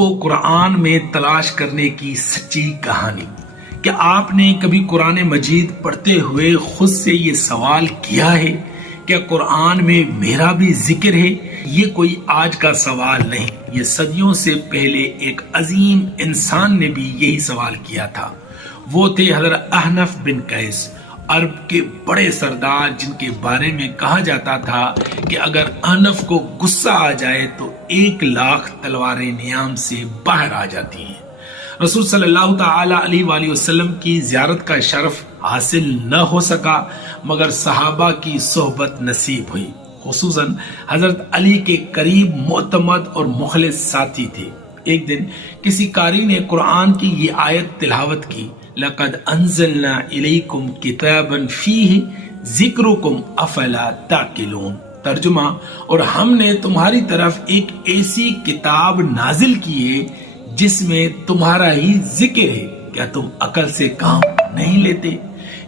کو قرآن میں تلاش کرنے کی سچی کہانی۔ کیا آپ نے کبھی قرآن مجید پڑھتے ہوئے خود سے یہ سوال کیا ہے، کیا قرآن میں میرا بھی ذکر ہے؟ یہ کوئی آج کا سوال نہیں، یہ صدیوں سے پہلے ایک عظیم انسان نے بھی یہی سوال کیا تھا۔ وہ تھے حضرت احنف بن قیس، عرب کے بڑے سردار، جن کے بارے میں کہا جاتا تھا کہ اگر احنف کو غصہ آ جائے تو 1,00,000 تلواریں نیام سے باہر آ جاتی ہیں۔ رسول صلی اللہ تعالی علیہ وآلہ وسلم کی زیارت کا شرف حاصل نہ ہو سکا، مگر صحابہ کی صحبت نصیب ہوئی، خصوصاً حضرت علی کے قریب معتمد اور مخلص ساتھی تھے۔ ایک دن کسی قاری نے قرآن کی یہ آیت تلاوت کی، لَقَدْ أَنزَلْنَا إِلَيْكُمْ كِتَابًا فِيهِ ذِكْرُكُمْ أَفَلَا تَعْقِلُونَ۔ ترجمہ، اور ہم نے تمہاری طرف ایک ایسی کتاب نازل کی ہے جس میں تمہارا ہی ذکر ہے، کیا تم عقل سے کام نہیں لیتے؟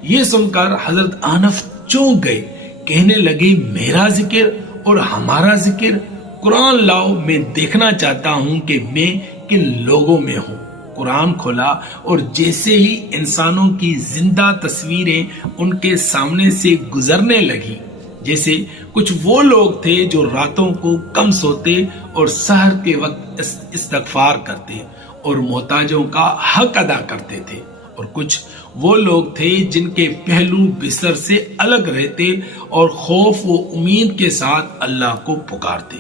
یہ سن کر حضرت احنف چونک گئے، کہنے لگے میرا ذکر اور ہمارا ذکر؟ قرآن لاؤ، میں دیکھنا چاہتا ہوں کہ میں کن لوگوں میں ہوں۔ قرآن کھولا اور جیسے ہی انسانوں کی زندہ تصویریں ان کے سامنے سے گزرنے لگی، جیسے کچھ وہ لوگ تھے جو راتوں کو کم سوتے اور سحر کے وقت استغفار کرتے اور محتاجوں کا حق ادا کرتے تھے، اور کچھ وہ لوگ تھے جن کے پہلو بستر سے الگ رہتے اور خوف و امید کے ساتھ اللہ کو پکارتے،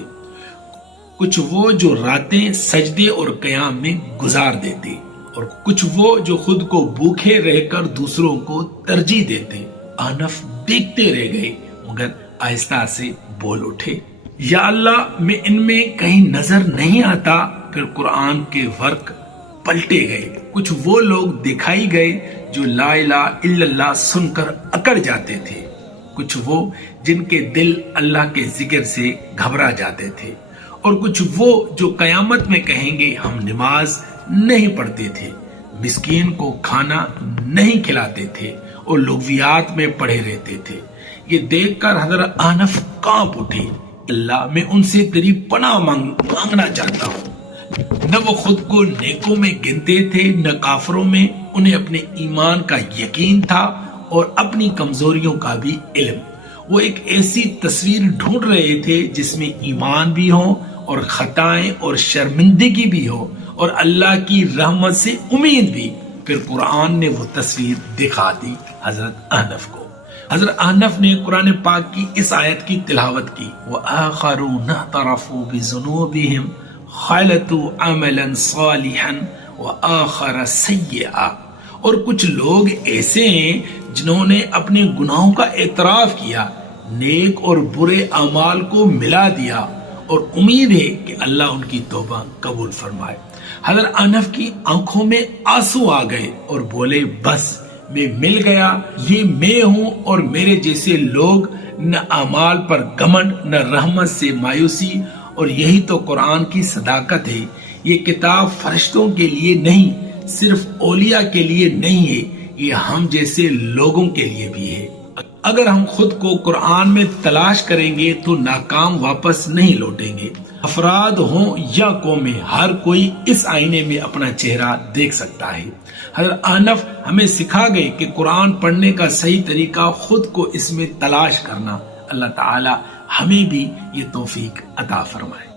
کچھ وہ جو راتیں سجدے اور قیام میں گزار دیتے، اور کچھ وہ جو خود کو بھوکے رہ کر دوسروں کو ترجیح دیتے۔ احنف دیکھتے رہ گئے، مگر آہستہ سے بول اٹھے، یا اللہ، میں ان میں کہیں نظر نہیں آتا۔ پھر قرآن کے ورق پلٹے گئے، کچھ وہ لوگ دکھائی گئے جو لا الہ الا اللہ سن کر اکڑ جاتے تھے، کچھ وہ جن کے دل اللہ کے ذکر سے گھبرا جاتے تھے، اور کچھ وہ جو قیامت میں کہیں گے ہم نماز نہیں پڑھتے تھے، مسکین کو کھانا نہیں کھلاتے تھے اور لغویات میں پڑے رہتے تھے۔ یہ دیکھ کر حضرت احنف کانپ اٹھے، اللہ، میں ان سے تیری پناہ مانگنا چاہتا ہوں۔ نہ وہ خود کو نیکوں میں گنتے تھے، نہ کافروں میں، انہیں اپنے ایمان کا یقین تھا اور اپنی کمزوریوں کا بھی علم۔ وہ ایک ایسی تصویر ڈھونڈ رہے تھے جس میں ایمان بھی ہو اور خطائیں اور شرمندگی بھی ہو اور اللہ کی رحمت سے امید بھی۔ پھر قرآن نے وہ تصویر دکھا دی حضرت احنف کو۔ حضرت احنف نے قرآن پاک کی اس آیت کی تلاوت کی، وَآخَرُونَ اعْتَرَفُوا بِذُنُوبِهِمْ خَلَطُوا عَمَلًا صَالِحًا وَآخَرَ سَيِّئًا۔ اور کچھ لوگ ایسے ہیں جنہوں نے اپنے گناہوں کا اعتراف کیا، نیک اور برے اعمال کو ملا دیا، اور امید ہے کہ اللہ ان کی توبہ قبول فرمائے۔ حضرت احنف کی آنکھوں میں آنسو آ گئے اور بولے، بس میں مل گیا، یہ میں ہوں، اور میرے جیسے لوگ نہ اعمال پر گھمنڈ، نہ رحمت سے مایوسی، اور یہی تو قرآن کی صداقت ہے۔ یہ کتاب فرشتوں کے لیے نہیں، صرف اولیاء کے لیے نہیں ہے، یہ ہم جیسے لوگوں کے لیے بھی ہے۔ اگر ہم خود کو قرآن میں تلاش کریں گے تو ناکام واپس نہیں لوٹیں گے۔ افراد ہوں یا قومیں، ہر کوئی اس آئینے میں اپنا چہرہ دیکھ سکتا ہے۔ حضرت احنف ہمیں سکھا گئے کہ قرآن پڑھنے کا صحیح طریقہ خود کو اس میں تلاش کرنا۔ اللہ تعالی ہمیں بھی یہ توفیق عطا فرمائے۔